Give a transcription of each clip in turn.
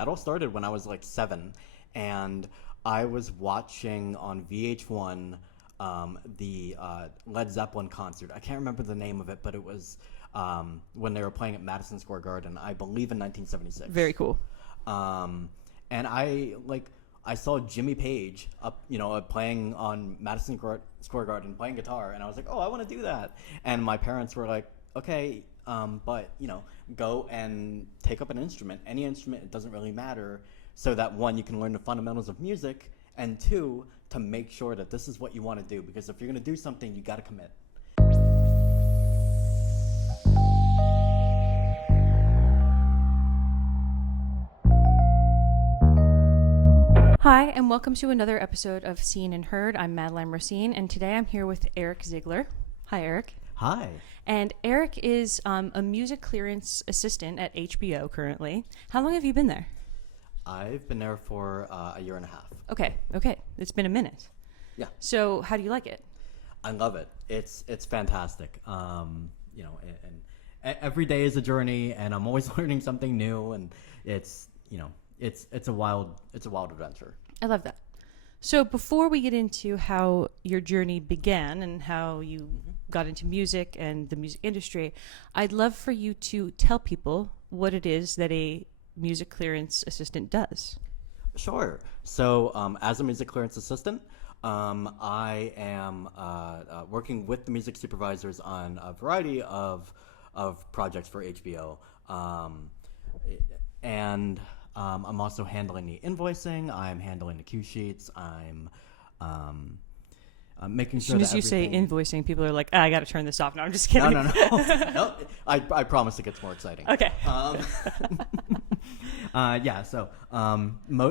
It all started when I was like 7, and I was watching on VH1 the Led Zeppelin concert. I can't remember the name of it, but it was when they were playing at Madison Square Garden, I believe in 1976. Very cool. And I saw Jimmy Page playing on Madison Square Garden, playing guitar, and I was like, oh, I want to do that. And my parents were like, okay, but go and take up an instrument, any instrument, it doesn't really matter, so that one, you can learn the fundamentals of music, and two, to make sure that this is what you want to do, because if you're going to do something, you got to commit. Hi, and welcome to another episode of Seen and Heard. I'm Madeline Rosene, and today I'm here with Eric Ziegler. Hi, Eric. Hi. And Eric is a music clearance assistant at HBO currently. How long have you been there? I've been there for a year and a half. Okay. It's been a minute. Yeah. So how do you like it? I love it. It's fantastic. And every day is a journey, and I'm always learning something new, and it's a wild adventure. I love that. So before we get into how your journey began and how you got into music and the music industry, I'd love for you to tell people what it is that a music clearance assistant does. Sure. So as a music clearance assistant, I am working with the music supervisors on a variety of projects for HBO. And I'm also handling the invoicing. I'm handling the cue sheets. I'm making sure that as soon as you say invoicing, people are like, I got to turn this off. No, I'm just kidding. No. No, I promise it gets more exciting. Okay. So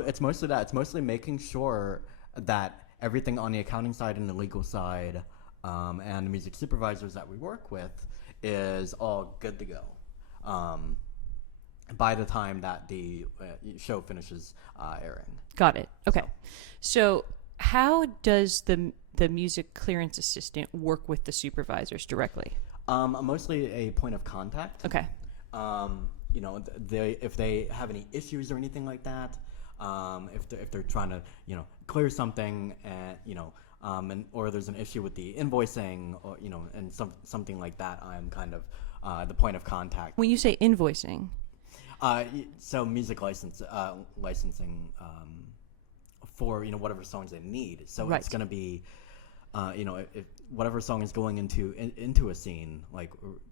it's mostly that. It's mostly making sure that everything on the accounting side and the legal side and the music supervisors that we work with is all good to go. By the time that the show finishes airing. Got it. Okay. So how does the music clearance assistant work with the supervisors directly? Mostly a point of contact. Okay. If they have any issues or anything like that, if they're trying to clear something, or there's an issue with the invoicing, or and something like that, I'm kind of the point of contact. When you say invoicing. So music licensing for whatever songs they need. So right. It's going to be if whatever song is going into a scene, like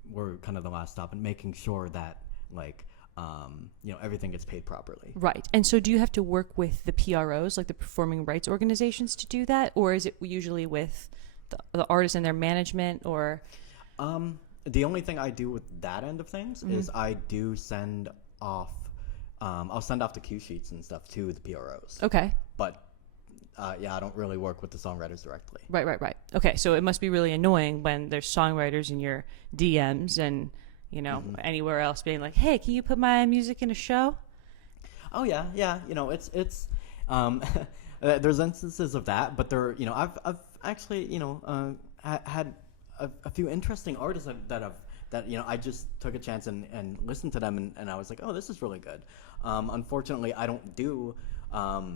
we're kind of the last stop and making sure that everything gets paid properly. Right. And so do you have to work with the PROs, like the performing rights organizations, to do that, or is it usually with the artists and their management, or? The only thing I do with that end of things is I do send off I'll send off the cue sheets and stuff to the PROs. Okay. But I don't really work with the songwriters directly. Right. Okay, so it must be really annoying when there's songwriters in your DMs and anywhere else being like, hey, can you put my music in a show? Oh yeah. It's there's instances of that, but I've actually had a few interesting artists that I just took a chance and listened to them, and I was like, oh, this is really good. Unfortunately, I don't do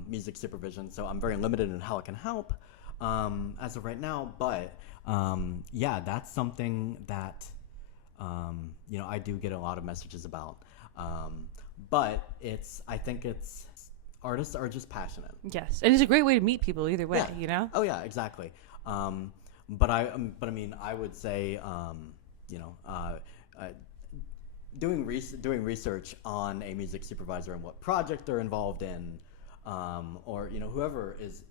music supervision, so I'm very limited in how I can help as of right now. But that's something that I do get a lot of messages about. But I think artists are just passionate. Yes, and it's a great way to meet people either way. Yeah. Oh yeah, exactly. But I mean, I would say, doing research on a music supervisor and what project they're involved in, or whoever is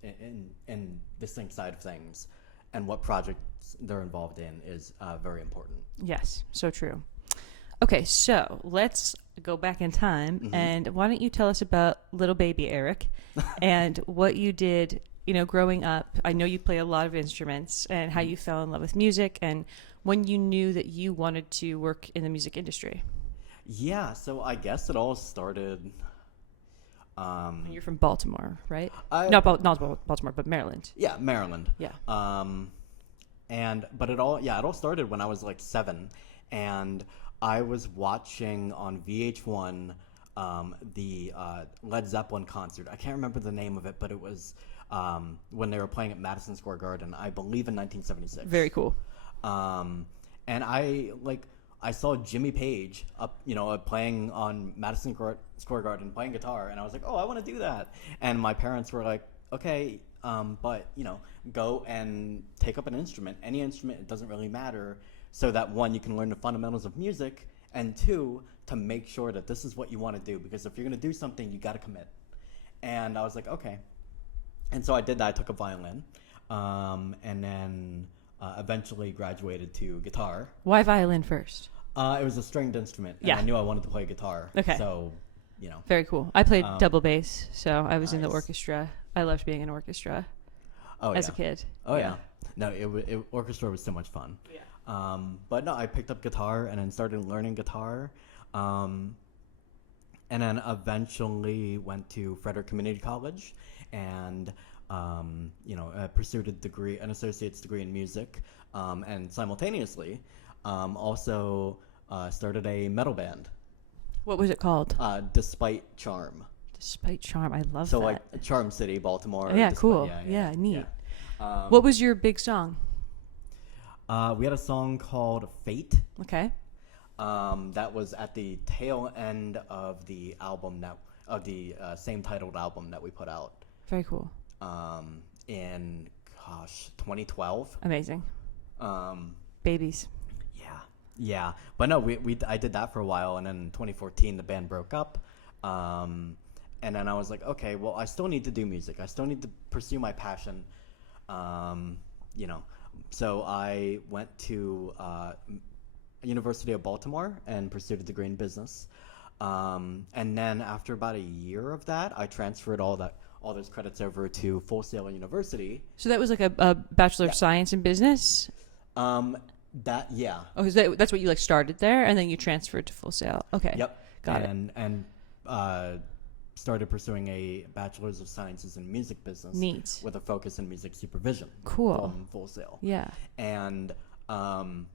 in the sync side of things, and what projects they're involved in is very important. Yes, so true. Okay, so let's go back in time, and why don't you tell us about little baby Eric and what you did, growing up. I know you play a lot of instruments, and how you fell in love with music, and when you knew that you wanted to work in the music industry. Yeah, so I guess it all started... You're from Baltimore, right? Not Baltimore, but Maryland. Yeah, Maryland. Yeah. But it all started when I was like 7, and I was watching on VH1 the Led Zeppelin concert. I can't remember the name of it, but it was when they were playing at Madison Square Garden, I believe in 1976. Very cool. And I saw Jimmy Page playing on Madison Square Garden, playing guitar, and I was like, oh, I want to do that. And my parents were like, okay, but go and take up an instrument, any instrument, it doesn't really matter, so that one, you can learn the fundamentals of music, and two, to make sure that this is what you want to do, because if you're going to do something, you got to commit. And I was like, okay. And so I did that. I took a violin, and then eventually graduated to guitar. Why violin first? It was a stringed instrument, and Yeah. I knew I wanted to play guitar. Okay. So, Very cool. I played double bass, so I was in the Nice. orchestra. I loved being in orchestra as a kid. Oh, yeah. No, orchestra was so much fun. Yeah. But no, I picked up guitar and then started learning guitar. And then eventually went to Frederick Community College and, pursued an associate's degree in music. And simultaneously, also started a metal band. What was it called? Despite Charm. Despite Charm. I love So that. like Charm City, Baltimore. Yeah, Despite- cool. Yeah, neat. Yeah. What was your big song? We had a song called Fate. Okay. That was at the tail end of the album same titled album that we put out. Very cool. In 2012. Amazing. Babies. Yeah. But no, I did that for a while, and then in 2014 the band broke up. And then I was like, okay, well, I still need to do music. I still need to pursue my passion. So I went to University of Baltimore and pursued a degree in business. And then after about a year of that, I transferred all those credits over to Full Sail University. So that was like a Bachelor of Science in Business? Yeah. Oh, that's what you started there, and then you transferred to Full Sail. Okay. Yep. Got it. And started pursuing a Bachelor's of Sciences in Music Business. Neat. With a focus in music supervision. Cool. From Full Sail. Yeah. And and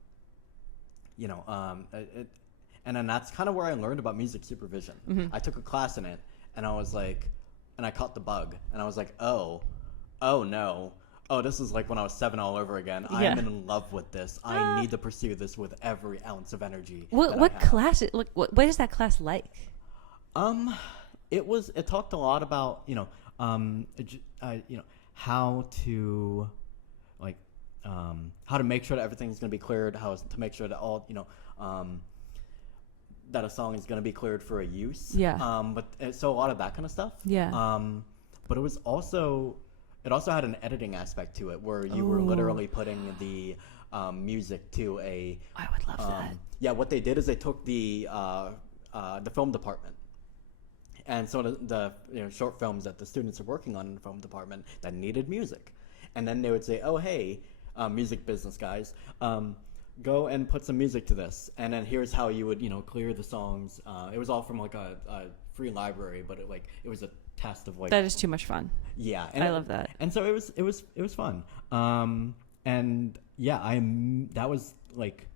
then that's kind of where I learned about music supervision. Mm-hmm. I took a class in it, and I was like, and I caught the bug, and I was like, oh no. Oh, this is like when I was 7 all over again. Yeah. I'm in love with this. I need to pursue this with every ounce of energy. What class? What is that class like? It talked a lot about how to how to make sure that everything's going to be cleared, how to make sure that all that a song is going to be cleared for a use. Yeah. So a lot of that kind of stuff. Yeah. But it also had an editing aspect to it where you were literally putting the music to a. I would love that. Yeah. What they did is they took the film department. And so the short films that the students are working on in the film department that needed music, and then they would say, "Oh, hey, music business guys, go and put some music to this." And then here's how you would clear the songs. It was all from like a free library, but it was a test of that is too much fun. Yeah, I love that. And so it was fun. And yeah, that was like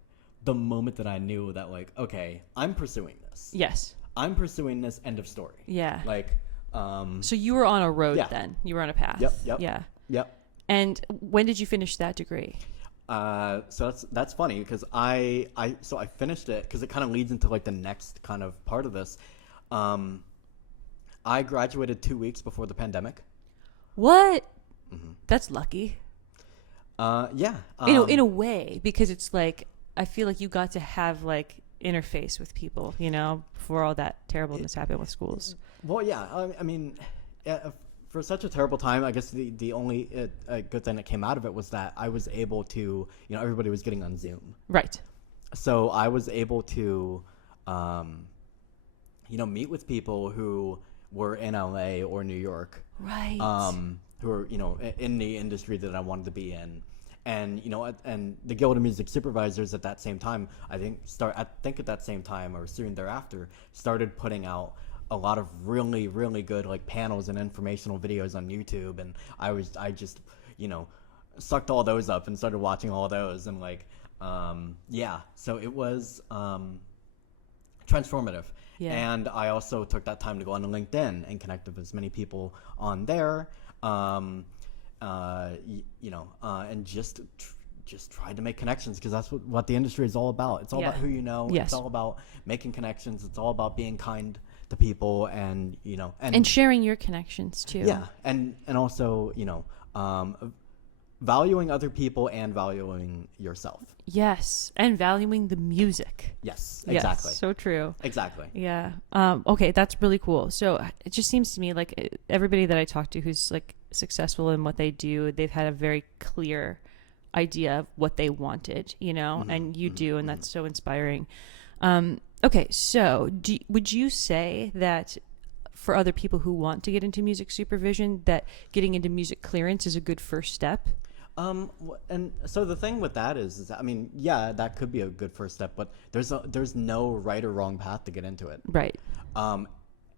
the moment that I knew that okay, I'm pursuing this. Yes. I'm pursuing this, end of story. Yeah. So you were on a road yeah. then. You were on a path. Yep. Yeah. Yep. And when did you finish that degree? So that's funny because I finished it because it kind of leads into the next kind of part of this. I graduated 2 weeks before the pandemic. What? Mm-hmm. That's lucky. Yeah. In a way, because it's I feel like you got to have interface with people, before all that terribleness happened with schools. Well, yeah. I mean, for such a terrible time, I guess the only good thing that came out of it was that I was able to, everybody was getting on Zoom. Right. So I was able to, meet with people who were in LA or New York. Right. Who were, in the industry that I wanted to be in. And and the Guild of Music Supervisors at that same time, I think at that same time or soon thereafter, started putting out a lot of really, really good panels and informational videos on YouTube, and I just sucked all those up and started watching all those, and so it was transformative. Yeah. And I also took that time to go on LinkedIn and connect with as many people on there, and just tried to make connections, because that's what the industry is all about. It's all about who you know. Yes. It's all about making connections. It's all about being kind to people, and sharing your connections too. Yeah, and also valuing other people and valuing yourself. Yes, and valuing the music. Yes, exactly. Yes, so true. Exactly. Yeah. Okay, that's really cool. So it just seems to me like everybody that I talk to who's like successful in what they do, they've had a very clear idea of what they wanted, and you do, and that's so inspiring. Okay, so would you say that for other people who want to get into music supervision, that getting into music clearance is a good first step? And so the thing with that is that could be a good first step, but there's no right or wrong path to get into it. Right.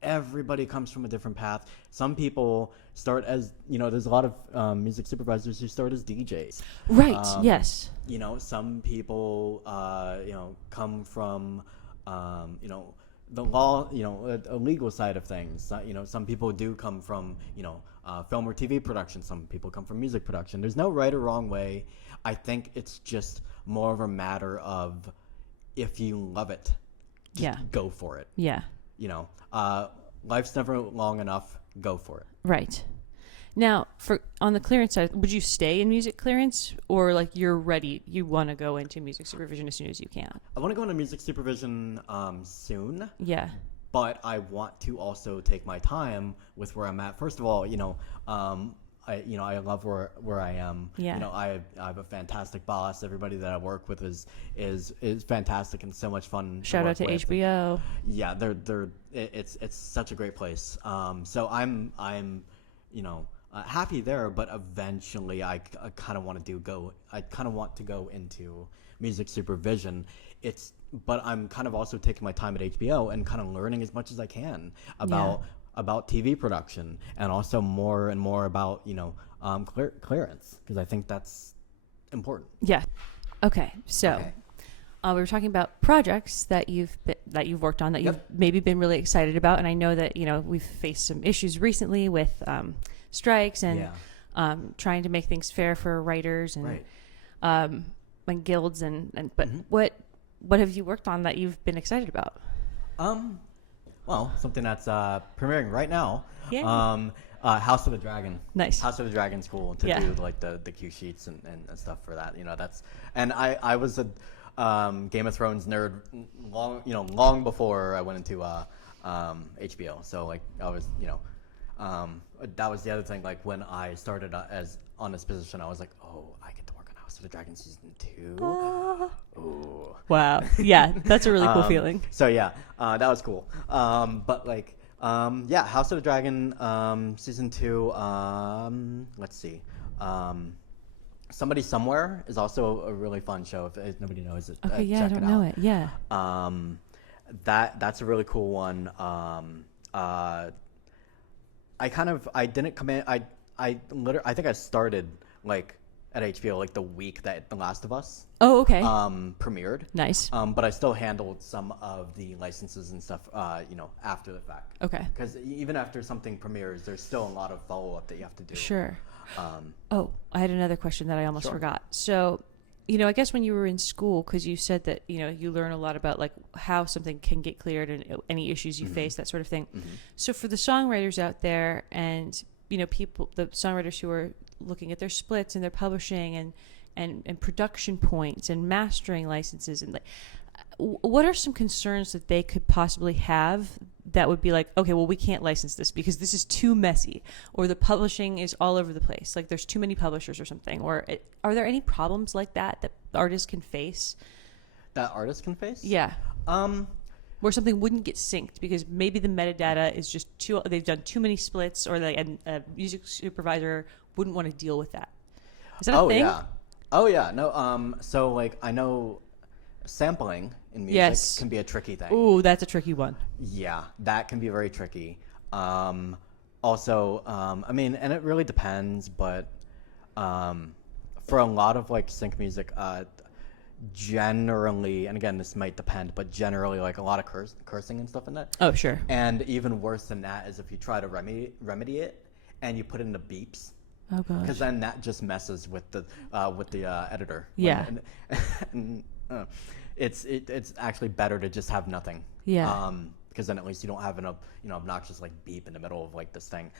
Everybody comes from a different path. Some people start as, there's a lot of music supervisors who start as DJs. Right. Yes. Some people, come from, the law, a legal side of things. Some people do come from, film or TV production. Some people come from music production. There's no right or wrong way. I think it's just more of a matter of, if you love it, just go for it. Yeah. Life's never long enough. Go for it. Right. Now, on the clearance side, would you stay in music clearance, or like you're ready, you want to go into music supervision as soon as you can? I want to go into music supervision soon. Yeah. But I want to also take my time with where I'm at. First of all, I love where I am. Yeah. I have a fantastic boss. Everybody that I work with is fantastic and so much fun. Shout out to HBO. Yeah, it's such a great place. So I'm happy there, but eventually I kind of want to go into music supervision. But I'm kind of also taking my time at HBO and kind of learning as much as I can about TV production, and also more and more about clearance, because I think that's important. Yeah. Okay. So we were talking about projects that you've worked on that you've maybe been really excited about, and I know that we've faced some issues recently with strikes and trying to make things fair for writers and and guilds but what have you worked on that you've been excited about? Well, something that's premiering right now. Yeah. House of the Dragon. Nice. House of the Dragon's cool to do like the cue sheets and stuff for that. And I was a Game of Thrones nerd long before I went into HBO. So like I was that was the other thing. Like when I started as on this position, I was like, oh, I get to work on House of the Dragon season 2. Ooh. Wow. Yeah, that's a really cool feeling. So that was cool. But like, House of the Dragon season 2. Let's see. Somebody Somewhere is also a really fun show. If nobody knows it, okay, I check don't it know out. it. Yeah. That's a really cool one. I didn't come in. I think I started like at HBO like the week that The Last of Us premiered. Nice. But I still handled some of the licenses and stuff after the fact. Okay. Because even after something premieres, there's still a lot of follow-up that you have to do. Sure. I had another question that I almost forgot. So, I guess when you were in school, because you said that, you learn a lot about like how something can get cleared and any issues you face, that sort of thing. Mm-hmm. So for the songwriters out there and, people, the songwriters who are looking at their splits and their publishing and production points and mastering licenses, and like, what are some concerns that they could possibly have that would be like, okay, well, we can't license this because this is too messy, or the publishing is all over the place, like there's too many publishers or something, or are there any problems like that artists can face? That artists can face? Yeah. Where something wouldn't get synced because maybe the metadata is just they've done too many splits, or a music supervisor wouldn't want to deal with that. Is that a thing? Oh yeah. No. So like I know sampling in music can be a tricky thing. Ooh, that's a tricky one. Yeah, that can be very tricky. Also, and it really depends, but for a lot of like sync music, generally, and again, this might depend, but generally, like a lot of cursing and stuff in that. Oh, sure. And even worse than that is if you try to remedy it and you put in the beeps. Oh gosh. Because then that just messes with the editor. Yeah. It's actually better to just have nothing. Yeah. Because then at least you don't have an obnoxious like beep in the middle of like this thing.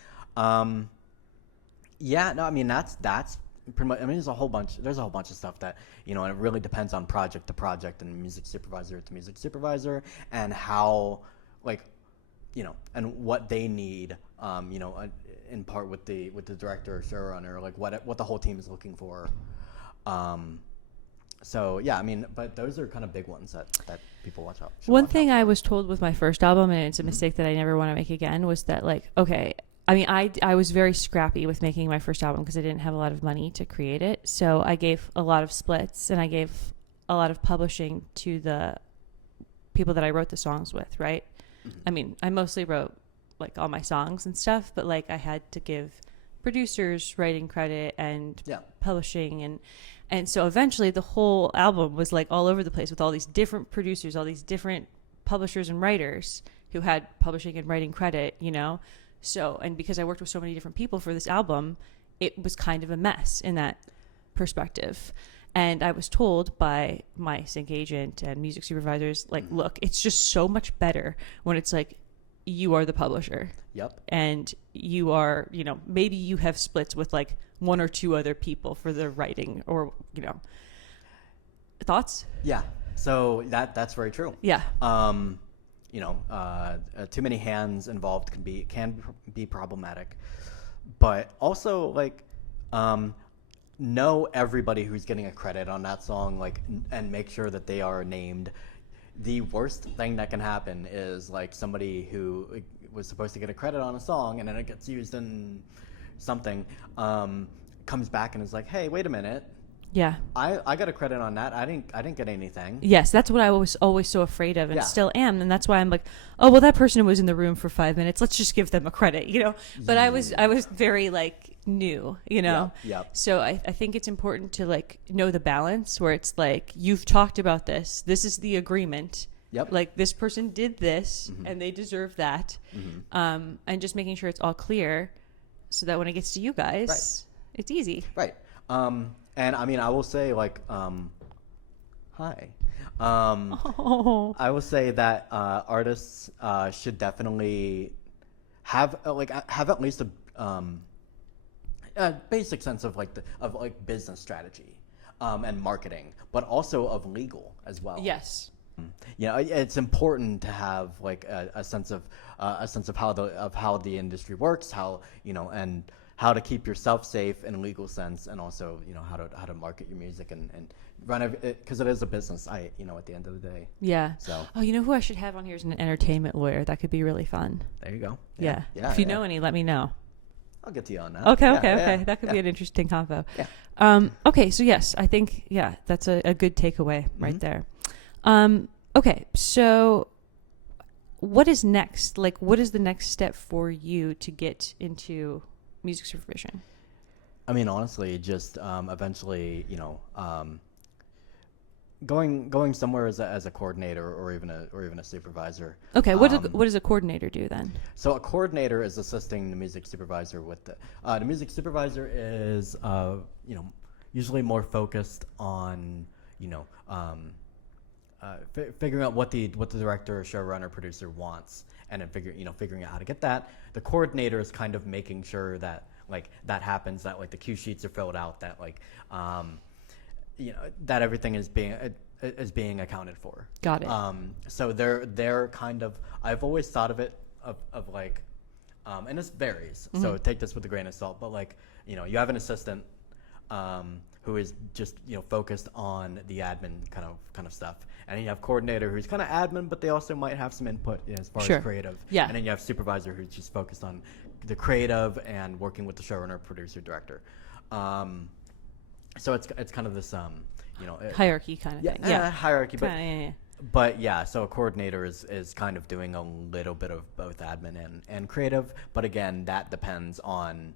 Yeah. No, I mean that's pretty much. I mean there's a whole bunch of stuff that and it really depends on project to project and music supervisor to music supervisor and how and what they need. In part with the director or showrunner, like what the whole team is looking for. So yeah, I mean, but those are kind of big ones that people watch out. One thing I was told with my first album, and it's a mistake that I never want to make again, was that I mean, I was very scrappy with making my first album because I didn't have a lot of money to create it. So I gave a lot of splits and I gave a lot of publishing to the people that I wrote the songs with, right? Mm-hmm. I mean, I mostly wrote like all my songs and stuff, but like I had to give producers writing credit and publishing and so eventually the whole album was like all over the place with all these different producers, all these different publishers and writers who had publishing and writing credit, So, and because I worked with so many different people for this album, it was kind of a mess in that perspective. And I was told by my sync agent and music supervisors, like, look, it's just so much better when it's like, you are the publisher. Yep. And you are, maybe you have splits with like one or two other people for the writing or, thoughts? Yeah. So that's very true. Yeah. Too many hands involved can be problematic, but also like, know everybody who's getting a credit on that song, and make sure that they are named. The worst thing that can happen is like somebody who was supposed to get a credit on a song and then it gets used in something, comes back and is like, hey, wait a minute. Yeah. I got a credit on that. I didn't get anything. Yes, that's what I was always so afraid of and still am. And that's why I'm like, oh, well, that person was in the room for 5 minutes. Let's just give them a credit, But I was very like new, Yeah. So I think it's important to like know the balance where it's like, you've talked about this. This is the agreement. Yep. Like this person did this and they deserve that. And just making sure it's all clear so that when it gets to you guys, it's easy. Right. And I mean, I will say like, hi. I will say that artists should definitely have at least a basic sense of business strategy and marketing, but also of legal as well. Yes. It's important to have like a sense of how the industry works, how and how to keep yourself safe in a legal sense, and also how to market your music and run it, because it is a business. At the end of the day. Yeah. So. Oh, who I should have on here is an entertainment lawyer. That could be really fun. There you go. Yeah. If you know any, let me know. I'll get to you on that. Okay. That could be an interesting convo. Yeah. Okay. So yes, I think that's a good takeaway right there. Okay. So what is next? Like, what is the next step for you to get into music supervision? I mean, honestly, just eventually, going somewhere as a coordinator or even a supervisor. Okay, what does a coordinator do then? So a coordinator is assisting the music supervisor with the music supervisor is usually more focused on figuring out what the director, showrunner, producer wants, and then figuring out how to get that. The coordinator is kind of making sure that that happens, that the cue sheets are filled out, that that everything is being accounted for. Got it. So they're kind of, I've always thought of it of and this varies. Mm-hmm. So take this with a grain of salt, but you have an assistant who is just focused on the admin kind of stuff, and then you have coordinator who's kind of admin, but they also might have some input as far as creative. Yeah. And then you have supervisor who's just focused on the creative and working with the showrunner, producer, director. So it's kind of this hierarchy kind of thing. Yeah, hierarchy, but kinda, but yeah, so a coordinator is kind of doing a little bit of both admin and creative, but again, that depends on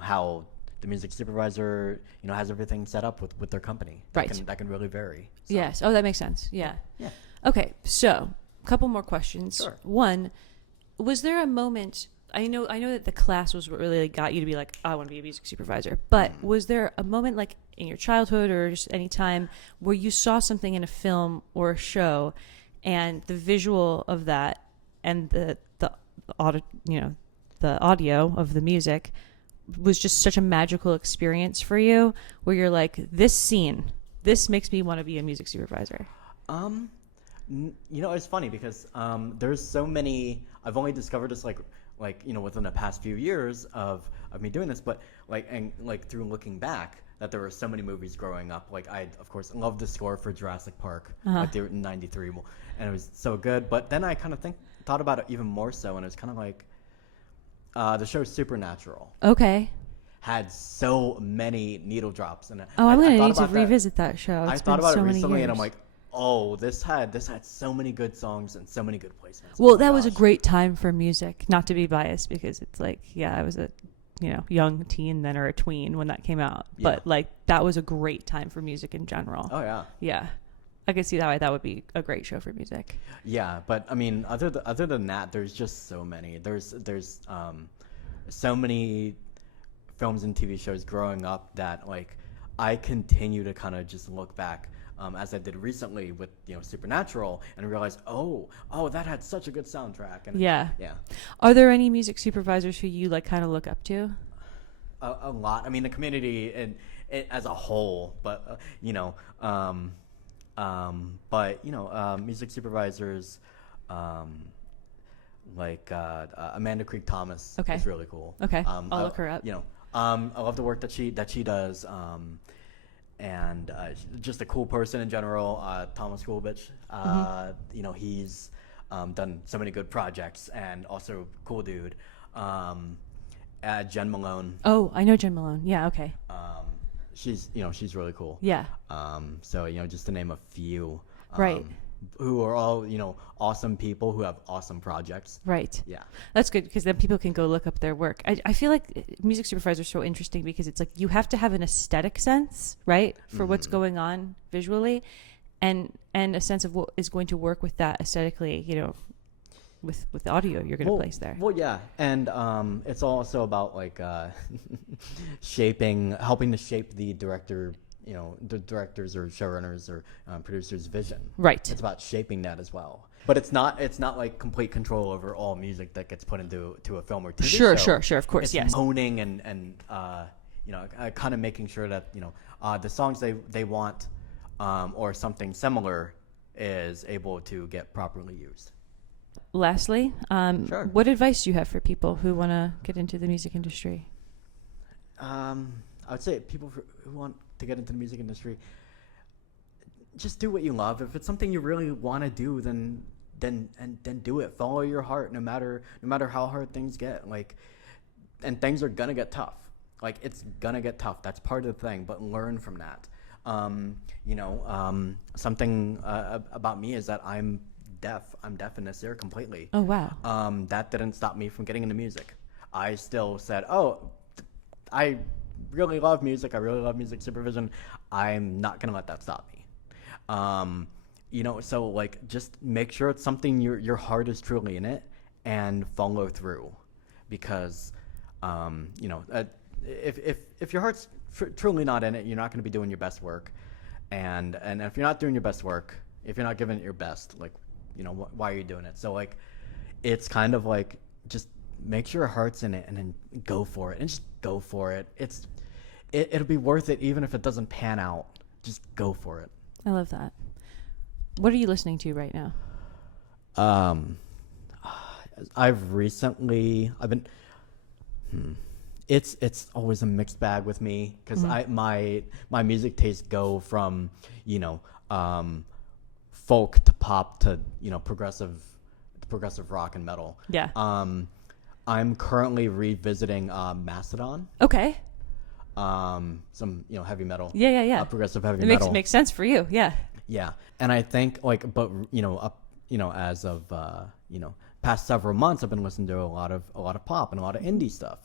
how the music supervisor, has everything set up with their company. Right. That can really vary. So. Yes. Oh, that makes sense. Yeah. Yeah. Okay. So, a couple more questions. Sure. One, was there a moment? I know that the class was what really got you to be like, I want to be a music supervisor. But was there a moment, like in your childhood or just any time, where you saw something in a film or a show, and the visual of that and the audio of the music was just such a magical experience for you, where you're like, this makes me want to be a music supervisor? It's funny because there's so many. I've only discovered this like within the past few years of me doing this, but through looking back, that there were so many movies growing up. Like, I of course loved the score for Jurassic Park, like they were in '93, and it was so good. But then I kind of thought about it even more so, and it was kind of like the show Supernatural. Okay. Had so many needle drops in it. I'm gonna need to revisit that show. I thought about it recently, and I'm like, oh, this had so many good songs and so many good placements. Well, that was a great time for music. Not to be biased, because it's like, I was a young teen then, or a tween when that came out. Yeah. But that was a great time for music in general. Oh yeah. Yeah. I could see that would be a great show for music. Yeah, but I mean, other than that, there's just so many. There's so many films and TV shows growing up that I continue to kind of just look back, as I did recently with Supernatural, and realize, oh, that had such a good soundtrack. And yeah. Are there any music supervisors who you kind of look up to? A lot. I mean, the community and as a whole, but music supervisors, Amanda Creek Thomas is really cool. Okay, I'll look her up. I love the work that she does, and just a cool person in general. Thomas Kulbich, he's done so many good projects, and also cool dude. Jen Malone. Oh, I know Jen Malone. Yeah, okay. She's really cool. Yeah. So just to name a few. Right. Who are all awesome people who have awesome projects. Right. Yeah. That's good, because then people can go look up their work. I feel like music supervisors are so interesting, because it's like you have to have an aesthetic sense, right, for what's going on visually, and a sense of what is going to work with that aesthetically, with the audio you're going to place there. Well, yeah, and it's also about helping to shape the director. The directors or showrunners or producers' vision. Right. It's about shaping that as well. But it's not like complete control over all music that gets put into a film or TV show. Sure. Of course, it's yes. Honing and kind of making sure that the songs they want or something similar is able to get properly used. Lastly, Sure. What advice do you have for people who want to get into the music industry? I would say people who want to get into the music industry, just do what you love. If it's something you really want to do, then do it. Follow your heart, no matter how hard things get. And things are gonna get tough. It's gonna get tough. That's part of the thing. But learn from that. Something about me is that I'm deaf. I'm deaf in this ear completely. Oh wow. That didn't stop me from getting into music. I still said, I really love music. I really love music supervision. I'm not gonna let that stop me. So just make sure it's something your heart is truly in it, and follow through, because if your heart's truly not in it, you're not gonna be doing your best work, and if you're not doing your best work, if you're not giving it your best, why are you doing it? So it's kind of just make sure your heart's in it, and then go for it, and just go for it. It'll be worth it even if it doesn't pan out. Just go for it. I love that. What are you listening to right now? It's always a mixed bag with me, because my music tastes go from folk to pop to progressive rock and metal. Yeah. I'm currently revisiting Mastodon. Okay. Some heavy metal. Yeah. Progressive heavy metal. It makes sense for you. Yeah. Yeah, and I think as of past several months, I've been listening to a lot of pop and a lot of indie stuff.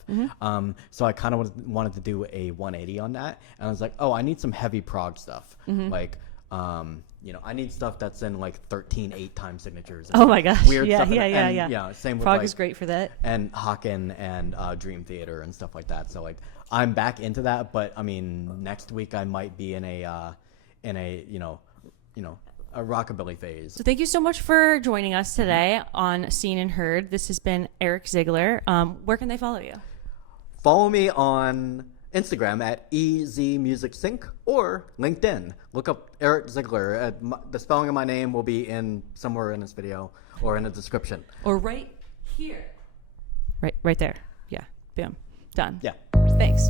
So I kind of wanted to do a 180 on that, and I was like, oh, I need some heavy prog stuff, like. I need stuff that's in like 13/8 time signatures. Oh my gosh! Weird yeah, stuff. Yeah. Yeah, same with Prog is great for that. And Hawken and Dream Theater and stuff like that. So like I'm back into that, but I mean next week I might be in a a rockabilly phase. So thank you so much for joining us today on Seen and Heard. This has been Eric Ziegler. Where can they follow you? Follow me on Instagram at EZMusicSync or LinkedIn. Look up Eric Ziegler. The spelling of my name will be in somewhere in this video or in the description. Or right here. Right there. Yeah. Boom. Done. Yeah. Thanks.